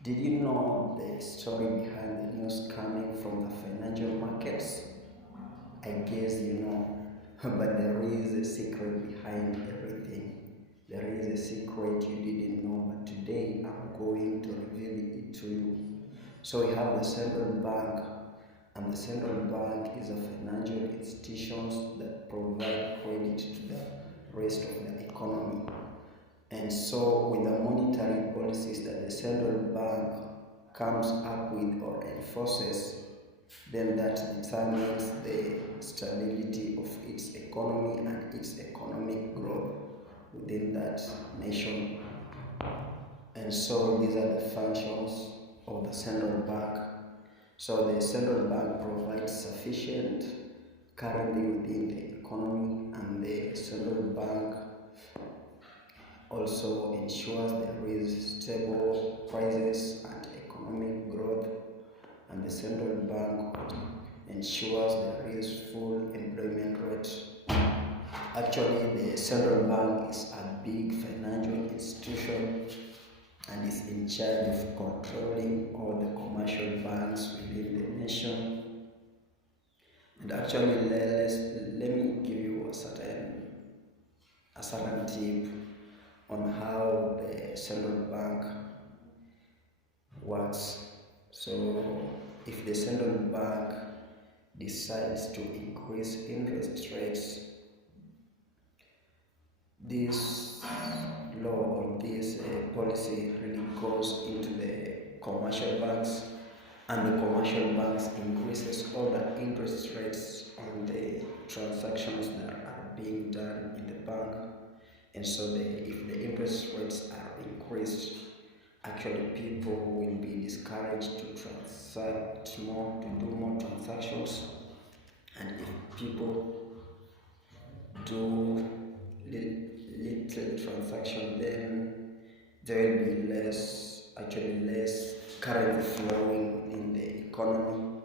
Did you know the story behind the news coming from the financial markets? I guess you know, but there is a secret behind everything. There is a secret you didn't know, but today I'm going to reveal it to you. So we have the central bank, and the central bank is a financial institutions that provide credit to the rest of the economy. And so, with the monetary policies that the central bank comes up with or enforces, then that determines the stability of its economy and its economic growth within that nation. And so, these are the functions of the central bank. So, the central bank provides sufficient currency within the economy, and the central bank also ensures there is stable prices and economic growth, and the central bank ensures there is full employment rate. Actually, the central bank is a big financial institution and is in charge of controlling all the commercial banks within the nation. And actually, let me give you a certain tip on how the central bank works. So, if the central bank decides to increase interest rates, this law or this policy really goes into the commercial banks, and the commercial banks increases all the interest rates on the transactions that are being done in the bank. And so if the interest rates are increased, actually people will be discouraged to transact more, to do more transactions. And if people do little transaction, then there will be less currency flowing within the economy,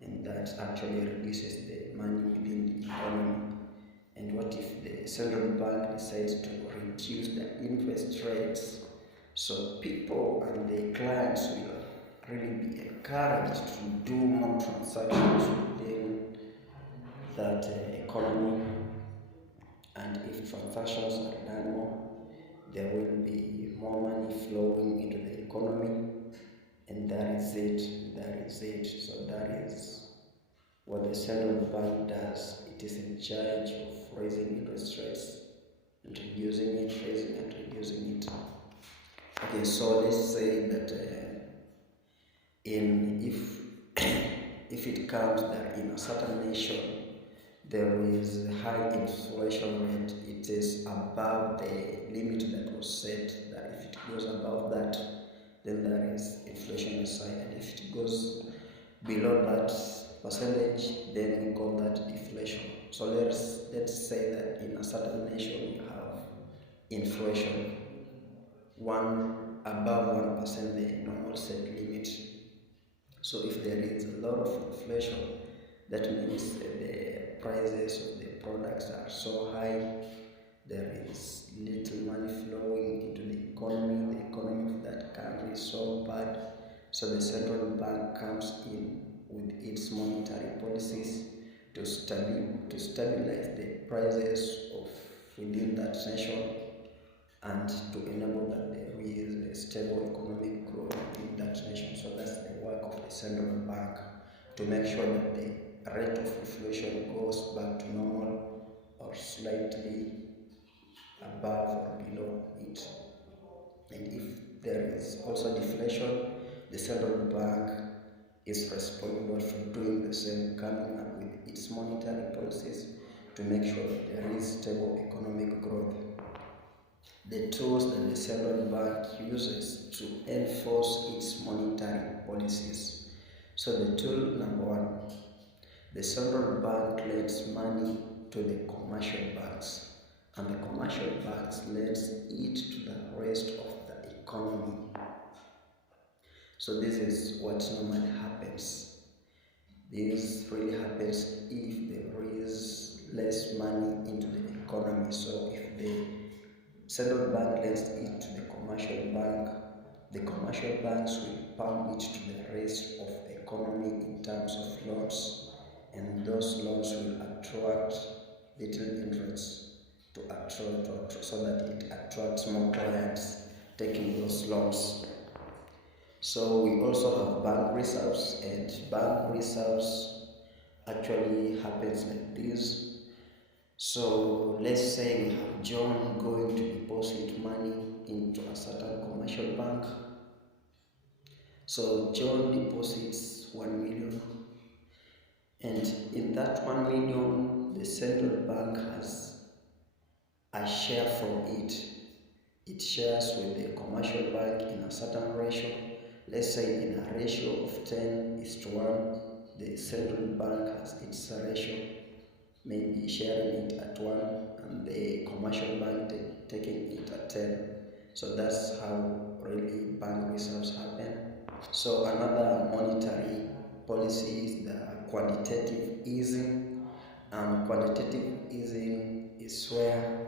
and that actually reduces the money within the economy. And what if the central bank decides to reduce the interest rates? So people and the clients will really be encouraged to do more transactions within that economy. And if transactions are done more, there will be more money flowing into the economy, and that is it. So that is what the central bank does. It is in charge of raising interest rates and reducing it, raising and reducing it. Okay, so let's say that if it comes that in a certain nation there is high inflation rate, it is above the limit that was set, that if it goes above that, then there is inflation aside, and if it goes below that percentage, then we call that deflation. So let's say that in a certain nation you have inflation above 1%, the normal set limit. So if there is a lot of inflation, that means that the prices of the products are so high, there is little money flowing into the economy of that country is so bad. So the central bank comes in with its monetary policies to stabilize the prices of within that nation, and to enable that there is a stable economic growth in that nation. So that's the work of the central bank, to make sure that the rate of inflation goes back to normal or slightly above or below it. And if there is also deflation, the central bank is responsible for doing the same, coming up with its monetary policies to make sure that there is stable economic growth. The tools that the central bank uses to enforce its monetary policies. So the tool number one, the central bank lends money to the commercial banks, and the commercial banks lends it to the rest of the economy. So this is what normally happens. This really happens if there is less money into the economy. So if the central bank lends it to the commercial bank, the commercial banks will pump it to the rest of the economy in terms of loans, and those loans will attract little interest to attract so that it attracts more clients taking those loans. So we also have bank reserves, and bank reserves actually happens like this. So let's say we have John going to deposit money into a certain commercial bank. So John deposits 1 million, and in that 1 million, the central bank has a share from it. It shares with the commercial bank in a certain ratio. Let's say in a ratio of 10:1, the central bank has its ratio, maybe sharing it at 1 and the commercial bank taking it at 10. So that's how really bank reserves happen. So another monetary policy is the quantitative easing. Quantitative easing is where